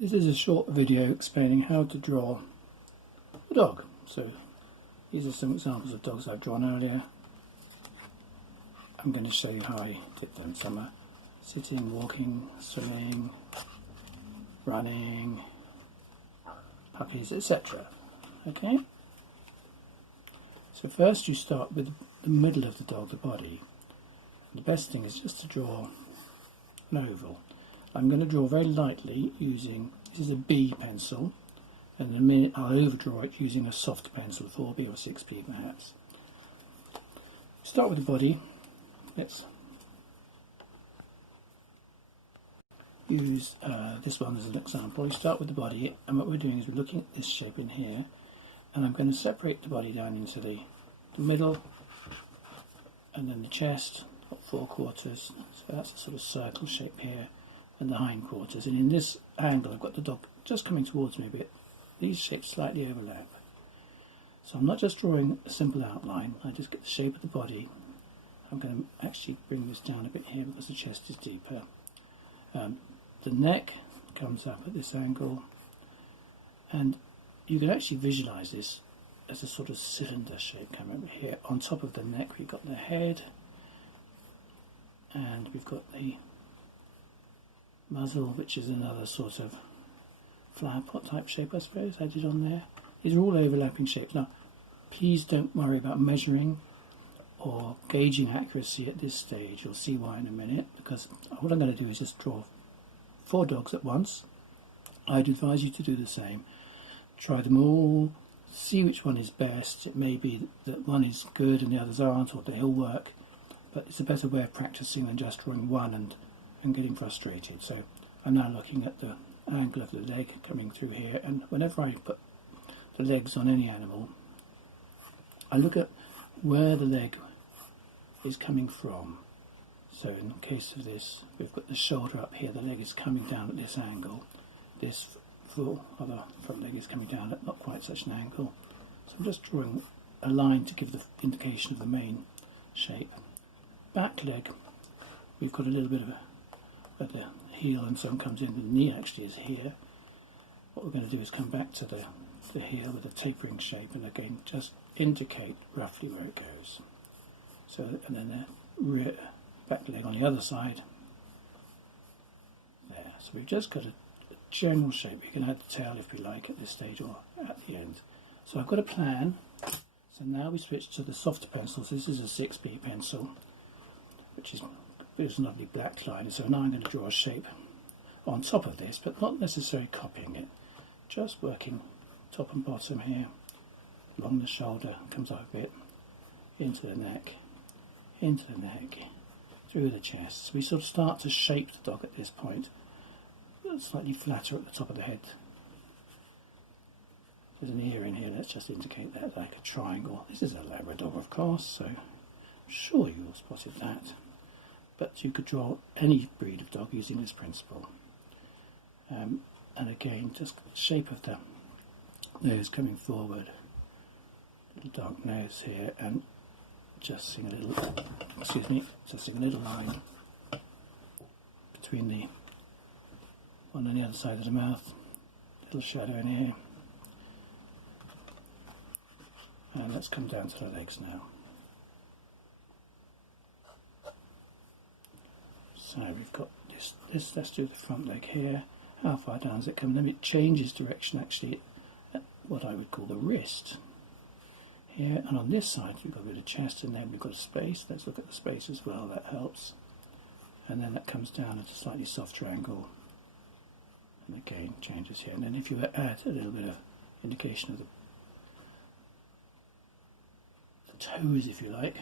This is a short video explaining how to draw a dog. So these are some examples of dogs I've drawn earlier. I'm going to show you how I did them. Some are sitting, walking, swimming, running, puppies, etc. Okay? So first you start with the middle of the dog, the body. The best thing is just to draw an oval. I'm going to draw very lightly using, this is a B pencil, and in a minute I'll overdraw it using a soft pencil, 4B or 6B perhaps. Start with the body. Let's use this one as an example. We start with the body, and what we're doing is we're looking at this shape in here, and I'm going to separate the body down into the middle, and then the chest, 4/4, so that's a sort of circle shape here, and the hindquarters. And in this angle I've got the dog just coming towards me a bit. These shapes slightly overlap. So I'm not just drawing a simple outline, I just get the shape of the body. I'm going to actually bring this down a bit here because the chest is deeper. The neck comes up at this angle, and you can actually visualize this as a sort of cylinder shape coming over here. On top of the neck we've got the head, and we've got the muzzle, which is another sort of flower pot type shape, I suppose, I did on there. These are all overlapping shapes. Now, please don't worry about measuring or gauging accuracy at this stage. You'll see why in a minute, because what I'm going to do is just draw 4 dogs at once. I'd advise you to do the same. Try them all, see which one is best. It may be that one is good and the others aren't, or they all work, but it's a better way of practicing than just drawing one and getting frustrated. So I'm now looking at the angle of the leg coming through here, and whenever I put the legs on any animal, I look at where the leg is coming from. So in the case of this, we've got the shoulder up here, the leg is coming down at this angle. This other front leg is coming down at not quite such an angle. So I'm just drawing a line to give the indication of the main shape. Back leg, we've got a little bit of at the heel, and some comes in, the knee actually is here. What we're going to do is come back to the heel with a tapering shape, and again just indicate roughly where it goes. So, and then the rear back leg on the other side there. So we've just got a general shape. We can add the tail if we like at this stage or at the end. So I've got a plan. So now we switch to the softer pencils. This is a 6B pencil, which is a lovely black line. So now I'm going to draw a shape on top of this, but not necessarily copying it, just working top and bottom here, along the shoulder, comes up a bit, into the neck, through the chest. So we sort of start to shape the dog at this point, slightly flatter at the top of the head. There's an ear in here, let's just indicate that like a triangle. This is a Labrador, of course, so I'm sure you all spotted that. But you could draw any breed of dog using this principle. And again, just the shape of the nose coming forward, little dark nose here, and just seeing a little line between the one on the other side of the mouth, little shadow in here. And let's come down to the legs now. So we've got this, let's do the front leg here. How far down does it come? Then it changes direction actually at what I would call the wrist here, and on this side we've got a bit of chest, and then we've got a space. Let's look at the space as well, that helps. And then that comes down at a slightly softer angle, and again changes here. And then if you add a little bit of indication of the toes, if you like,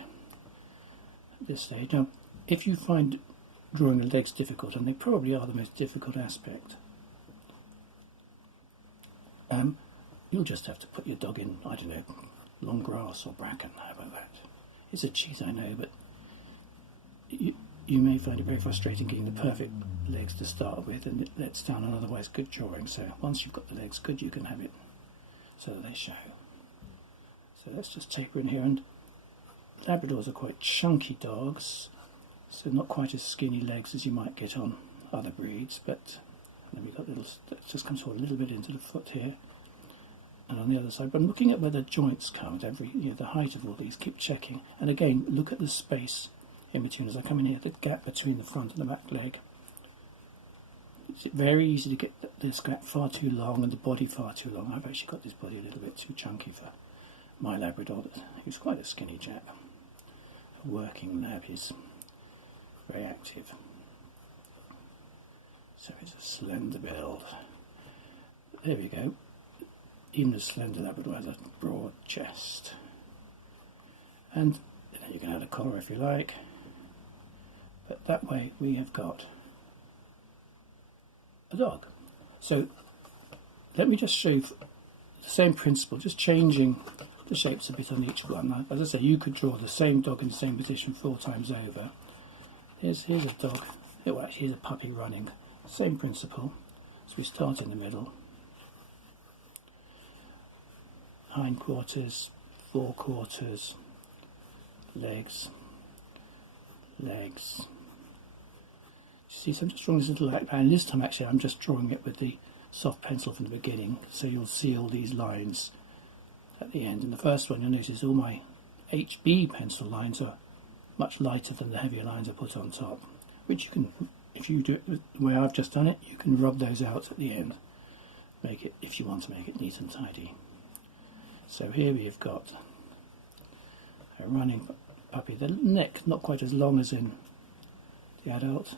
at this stage. Now if you find drawing the legs difficult, and they probably are the most difficult aspect, you'll just have to put your dog in, I don't know, long grass or bracken. How about that? It's a cheat, I know, but you may find it very frustrating getting the perfect legs to start with, and it lets down an otherwise good drawing. So once you've got the legs good, you can have it so that they show. So let's just taper in here, and Labradors are quite chunky dogs, so not quite as skinny legs as you might get on other breeds, but then we've got little, that just comes forward a little bit into the foot here, and on the other side. But I'm looking at where the joints come at every, the height of all these. Keep checking, and again look at the space in between as I come in here. The gap between the front and the back leg. It's very easy to get this gap far too long and the body far too long. I've actually got this body a little bit too chunky for my Labrador. He was quite a skinny chap. A working lab. He's very active. So it's a slender build. There we go. Even a slender Labrador has a broad chest. And then you can add a collar if you like. But that way we have got a dog. So let me just show you the same principle, just changing the shapes a bit on each one. Now, as I say, you could draw the same dog in the same position 4 times over. Here's a dog. Oh, actually, here's a puppy running. Same principle. So we start in the middle. Hindquarters, forequarters, legs, legs. See, so I'm just drawing this little outline. This time actually I'm just drawing it with the soft pencil from the beginning, so you'll see all these lines at the end. And the first one, you'll notice all my HB pencil lines are much lighter than the heavier lines I put on top, which you can, if you do it the way I've just done it, you can rub those out at the end, make it, if you want to make it neat and tidy. So here we have got a running puppy. The neck not quite as long as in the adult.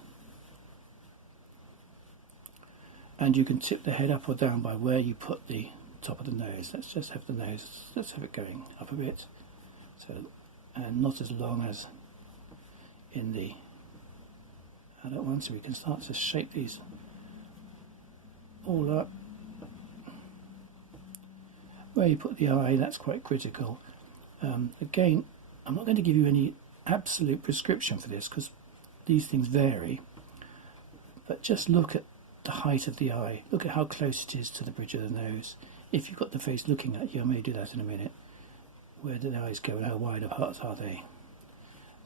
And you can tip the head up or down by where you put the top of the nose. Let's just have the nose, let's have it going up a bit. So, and not as long as in the adult one, so we can start to shape these all up. Where you put the eye, that's quite critical. Again, I'm not going to give you any absolute prescription for this because these things vary, but just look at the height of the eye. Look at how close it is to the bridge of the nose. If you've got the face looking at you, I may do that in a minute. Where do the eyes go and how wide apart are they?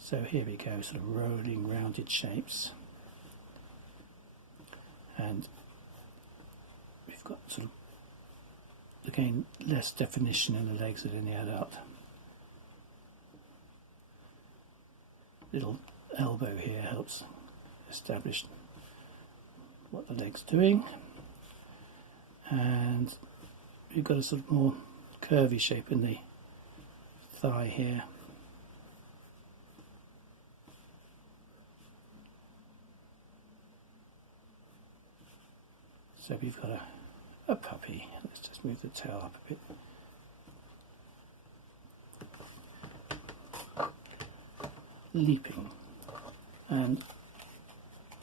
So here we go, sort of rolling rounded shapes. And we've got sort of, again, less definition in the legs than in the adult. Little elbow here helps establish what the leg's doing, and we've got a sort of more curvy shape in the thigh here. So we've got a puppy. Let's just move the tail up a bit. Leaping, and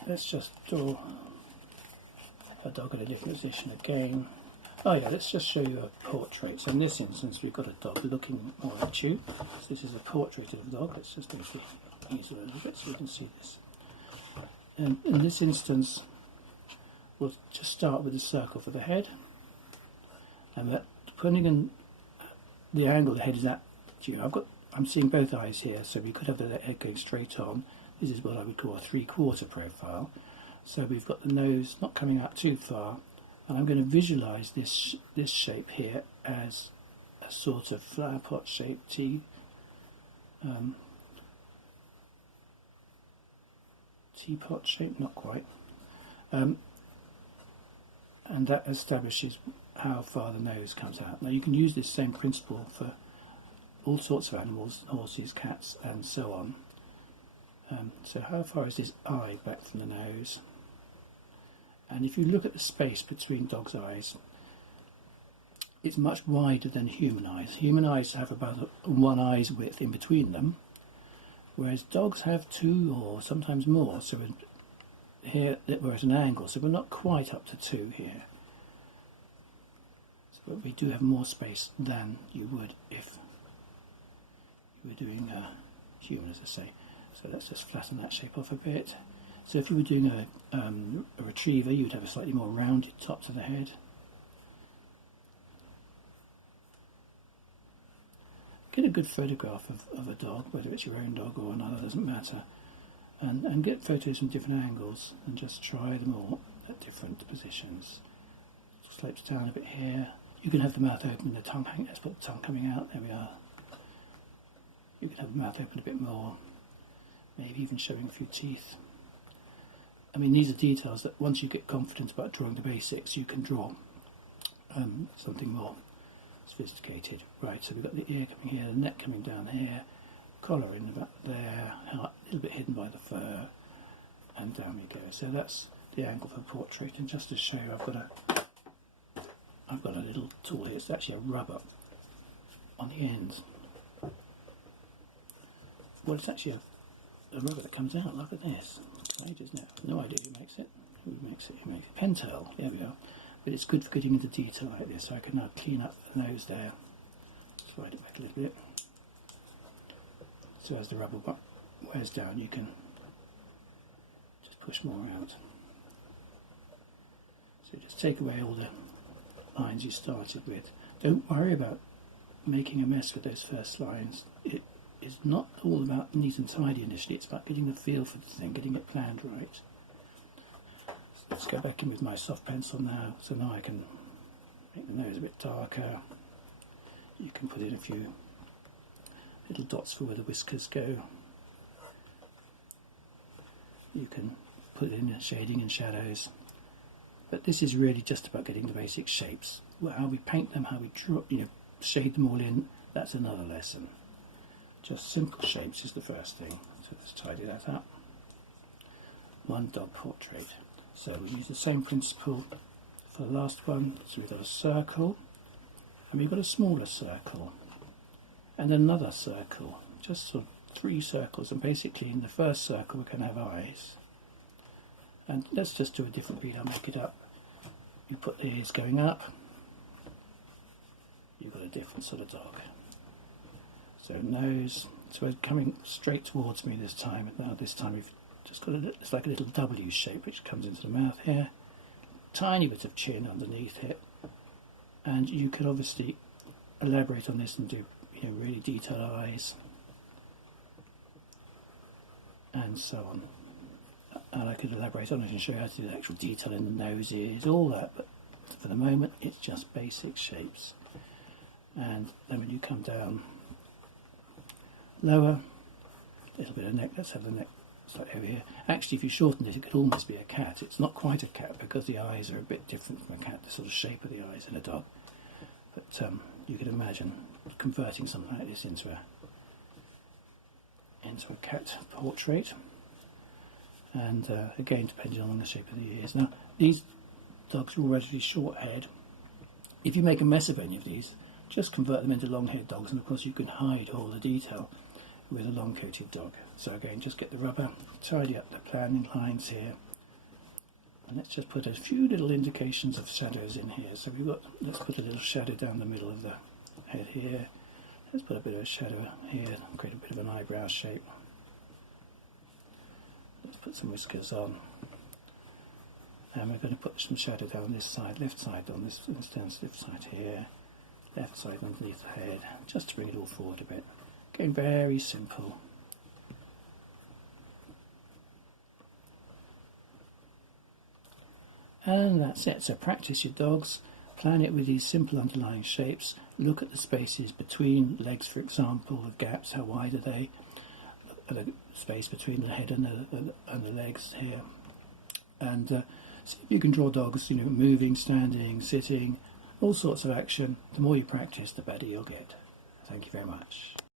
let's just draw a dog at a different position again. Oh yeah, let's just show you a portrait. So in this instance we've got a dog looking more at you. So this is a portrait of a dog. Let's just make it easier a little bit so you can see this. And in this instance we'll just start with a circle for the head, and that, depending on the angle the head is at you, I'm seeing both eyes here, so we could have the head going straight on. This is what I would call a 3/4 profile. So we've got the nose not coming out too far, and I'm going to visualise this shape here as a sort of flower pot shaped teapot shape, not quite, and that establishes how far the nose comes out. Now you can use this same principle for all sorts of animals, horses, cats, and so on. So how far is this eye back from the nose? And if you look at the space between dogs' eyes, it's much wider than human eyes. Human eyes have about one eye's width in between them, whereas dogs have 2 or sometimes more. So here we're at an angle, so we're not quite up to 2 here. So, but we do have more space than you would if you were doing human, as I say. So let's just flatten that shape off a bit. So if you were doing a retriever, you would have a slightly more rounded top to the head. Get a good photograph of a dog, whether it's your own dog or another, doesn't matter. And get photos from different angles and just try them all. at different positions. Slopes down a bit here. You can have the mouth open and the tongue hang. Let's put the tongue coming out. There we are. You can have the mouth open a bit more, maybe even showing a few teeth. I mean, these are details that once you get confident about drawing the basics, you can draw something more sophisticated. Right, so we've got the ear coming here, the neck coming down here, collar in about there, a little bit hidden by the fur, and down we go. So that's the angle for portrait. And just to show you, I've got a little tool here. It's actually a rubber on the ends. Well, it's actually a rubber that comes out. Look at this. It's now. No idea who makes it. Who makes it? Pentel. There we are. But it's good for getting into detail like this. So I can now clean up the nose there. Slide it back a little bit. So as the rubber wears down, you can just push more out. So just take away all the lines you started with. Don't worry about making a mess with those first lines. It is not all about neat and tidy initially. It's about getting the feel for the thing, getting it planned right. So let's go back in with my soft pencil now. So now I can make the nose a bit darker. You can put in a few little dots for where the whiskers go. You can put in shading and shadows. But this is really just about getting the basic shapes. How we paint them, how we draw, shade them all in, that's another lesson. Just simple shapes is the first thing. So let's tidy that up. One dog portrait. So we use the same principle for the last one. So we've got a circle, and we've got a smaller circle, and another circle. Just sort of 3 circles, and basically in the first circle we're going to have eyes. And let's just do a different bead. I'll make it up. You put the ears going up, you've got a different sort of dog. So nose, so it's coming straight towards me this time, and now this time we've just got it's like a little W shape which comes into the mouth here, tiny bit of chin underneath it, and you can obviously elaborate on this and do really detailed eyes, and so on. And I could elaborate on it and show you how to do the actual detail in the noses, all that, but for the moment it's just basic shapes. And then when you come down lower, a little bit of neck. Let's have the neck slightly over here. Actually, if you shorten it, it could almost be a cat. It's not quite a cat because the eyes are a bit different from a cat, the sort of shape of the eyes in a dog. But you could imagine converting something like this into a cat portrait. And again, depending on the shape of the ears. Now, these dogs are all relatively short-haired. If you make a mess of any of these, just convert them into long-haired dogs, and of course you can hide all the detail with a long-coated dog. So again, just get the rubber, tidy up the planning lines here, and let's just put a few little indications of shadows in here. So let's put a little shadow down the middle of the head here. Let's put a bit of a shadow here, create a bit of an eyebrow shape. Let's put some whiskers on, and we're going to put some shadow down this side, left side on this instance, left side here, left side underneath the head, just to bring it all forward a bit. Again, very simple. And that's it. So practice your dogs, plan it with these simple underlying shapes, look at the spaces between legs, for example, the gaps, how wide are they, the space between the head and the legs here, and see if you can draw dogs, moving, standing, sitting, all sorts of action. The more you practice, the better you'll get. Thank you very much.